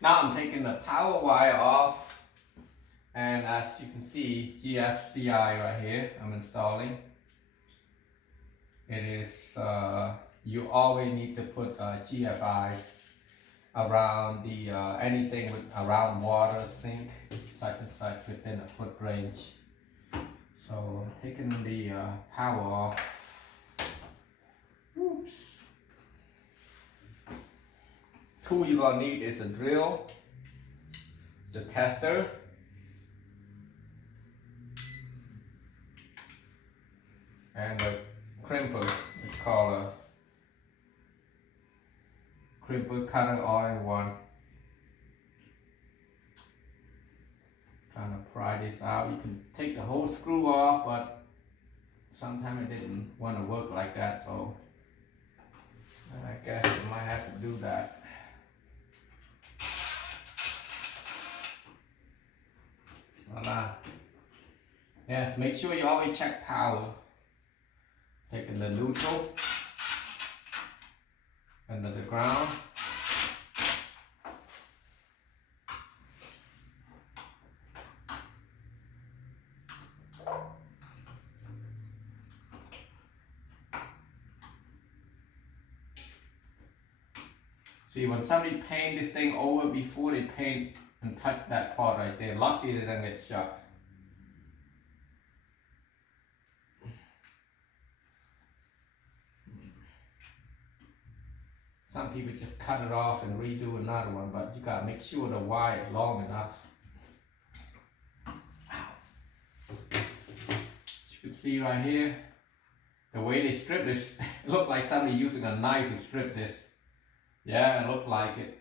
Now I'm taking the power wire off, and as you can see, GFCI right here, I'm installing. It is, you always need to put GFI around the, anything with around water, sink, such and such within a foot range. So I'm taking the power off. Oops. Tool you're gonna need is a drill, the tester, and a crimper. It's called a crimper cutter all-in-one. Trying to pry this out. You can take the whole screw off, but sometimes it didn't want to work like that, so I guess you might have to do that. Voila. Yes, make sure you always check power. Taking the neutral and then the ground. See, when somebody paint this thing over before they paint and touch that part right there, luckily they don't get shocked. Some people just cut it off and redo another one, but you gotta make sure the wire is long enough. As you can see right here, the way they strip this, it looked like somebody using a knife to strip this. Yeah, it looked like it.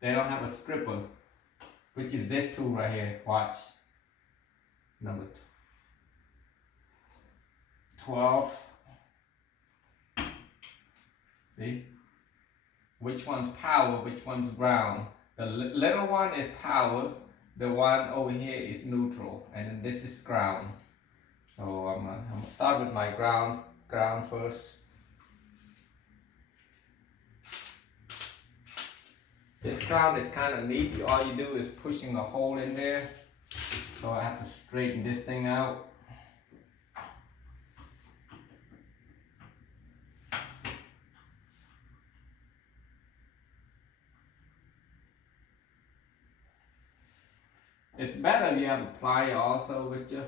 They don't have a stripper, which is this tool right here. Watch. Number 12. See? Which one's power, which one's ground. The little one is power, the one over here is neutral, and then this is ground. So I'm gonna start with my ground first. This ground is kind of neat. All you do is pushing a hole in there. So I have to straighten this thing out. It's better if you have a plier also with you.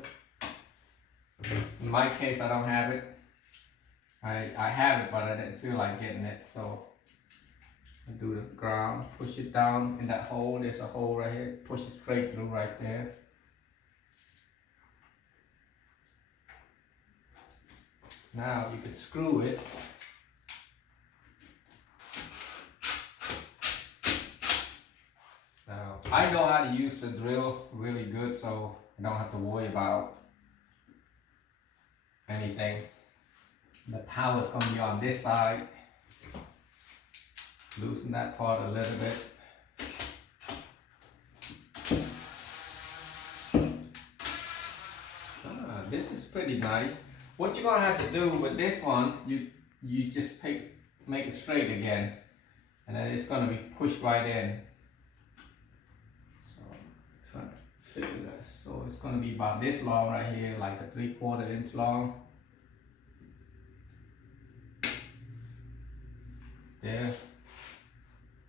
In my case, I don't have it. I have it, but I didn't feel like getting it, so I do the ground, push it down in that hole. There's a hole right here. Push it straight through right there. Now you can screw it. Now I know how to use the drill really good, so I don't have to worry about anything. The power is going to be on this side. Loosen that part a little bit. This is pretty nice. What you're gonna have to do with this one, you just make it straight again, and then it's gonna be pushed right in. So I'm trying to figure this. So it's gonna be about this long right here, like a 3/4 inch long. There.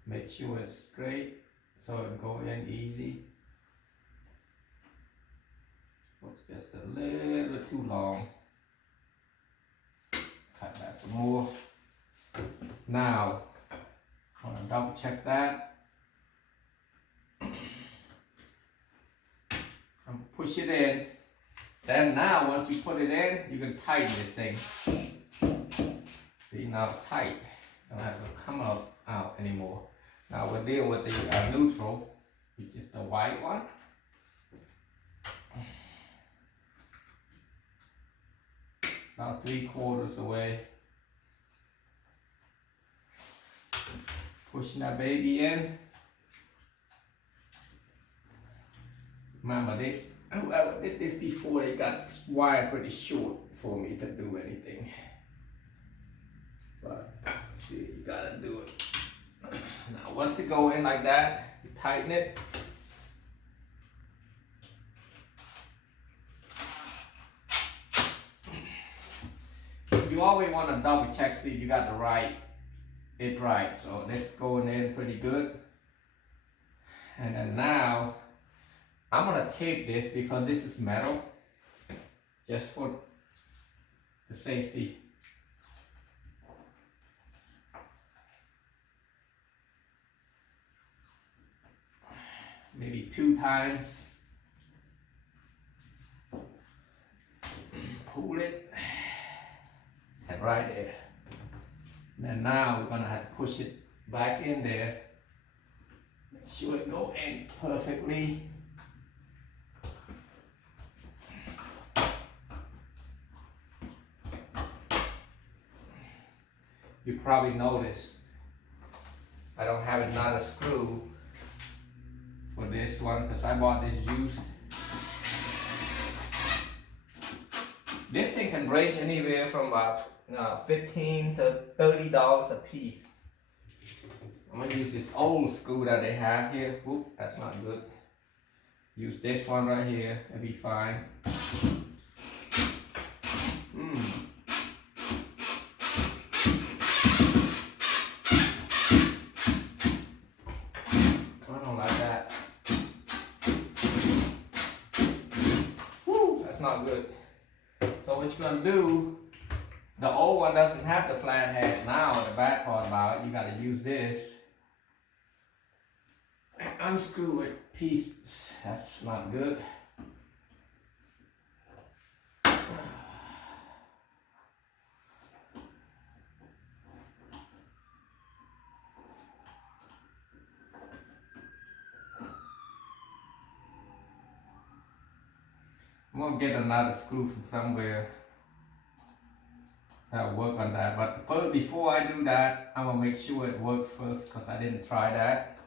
Make sure it's straight so it go in easy. It's just a little bit too long. Cut that some more. Now, I'm gonna double check that. I'm gonna push it in. Then now, once you put it in, you can tighten this thing. See, now it's tight. Don't have to come out anymore. Now we're dealing with the neutral, which is the white one. About 3/4 away. Pushing that baby in. Remember, whoever did this before, they got wire pretty short for me to do anything. But see, you gotta do it. Now once it go in like that, you tighten it. You always want to double check, see if you got it right. So this going in pretty good. And then now I'm gonna tape this because this is metal, just for the safety. Maybe 2 times. Pull it. And right there. And then now we're gonna have to push it back in there. Make sure it go in perfectly. You probably noticed I don't have another screw for this one because I bought this used. This thing can range anywhere from about $15 to $30 a piece. I'm gonna use this old screw that they have here. Oop, that's not good. Use this one right here, it'll be fine. I don't like that. Woo, that's not good. So what you're gonna do, the old one doesn't have the flat head now, the bad part about it, you gotta use this. And unscrew it pieces, that's not good. I'm gonna get another screw from somewhere. I'll work on that, but first, before I do that, I'm gonna make sure it works first because I didn't try that.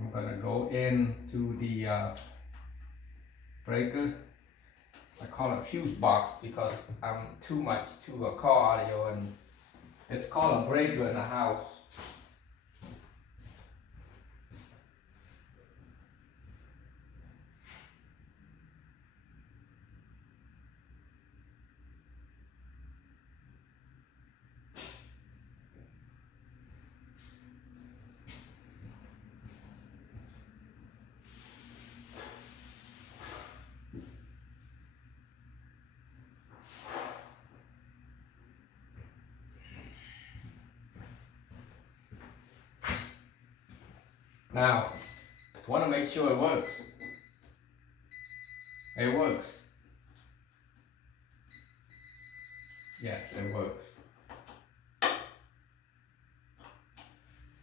I'm gonna go into the breaker. I call it fuse box because I'm too much to a car audio, and it's called a breaker in the house. Now, want to make sure it works. It works. Yes, it works.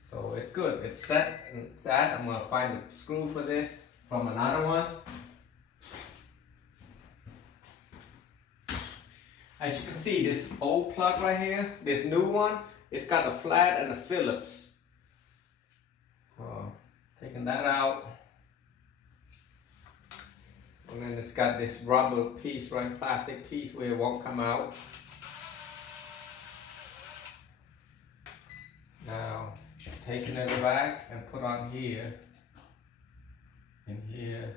So it's good. It's set. I'm going to find a screw for this from another one. As you can see, this old plug right here, this new one, it's got a flat and a Phillips. Taking that out, and then it's got this rubber piece, right, plastic piece where it won't come out. Now, taking it back and put on here, and here.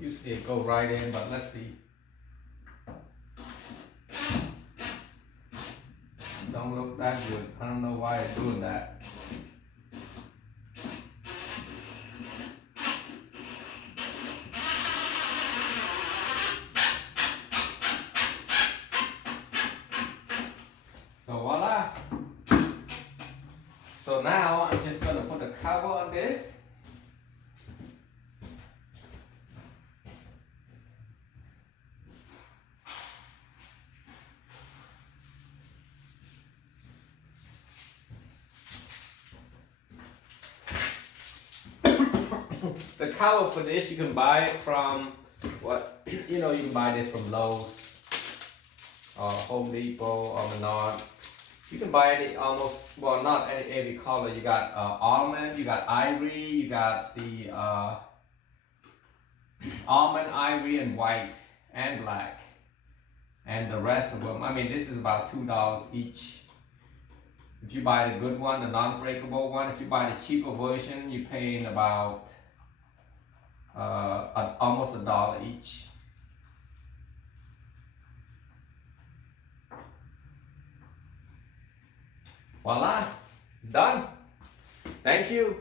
Usually it go right in, but let's see. Don't look that good. I don't know why it's doing that. So voila. So now I'm just gonna put a cover on this. The cover for this, you can buy it from you can buy this from Lowe's or Home Depot or Menard. You can buy it almost, well, not every color. You got almond, you got ivory, you got the almond, ivory, and white, and black. And the rest of them, I mean, this is about $2 each. If you buy the good one, the non-breakable one, if you buy the cheaper version, you're paying about almost $1 each. Voila, done. Thank you.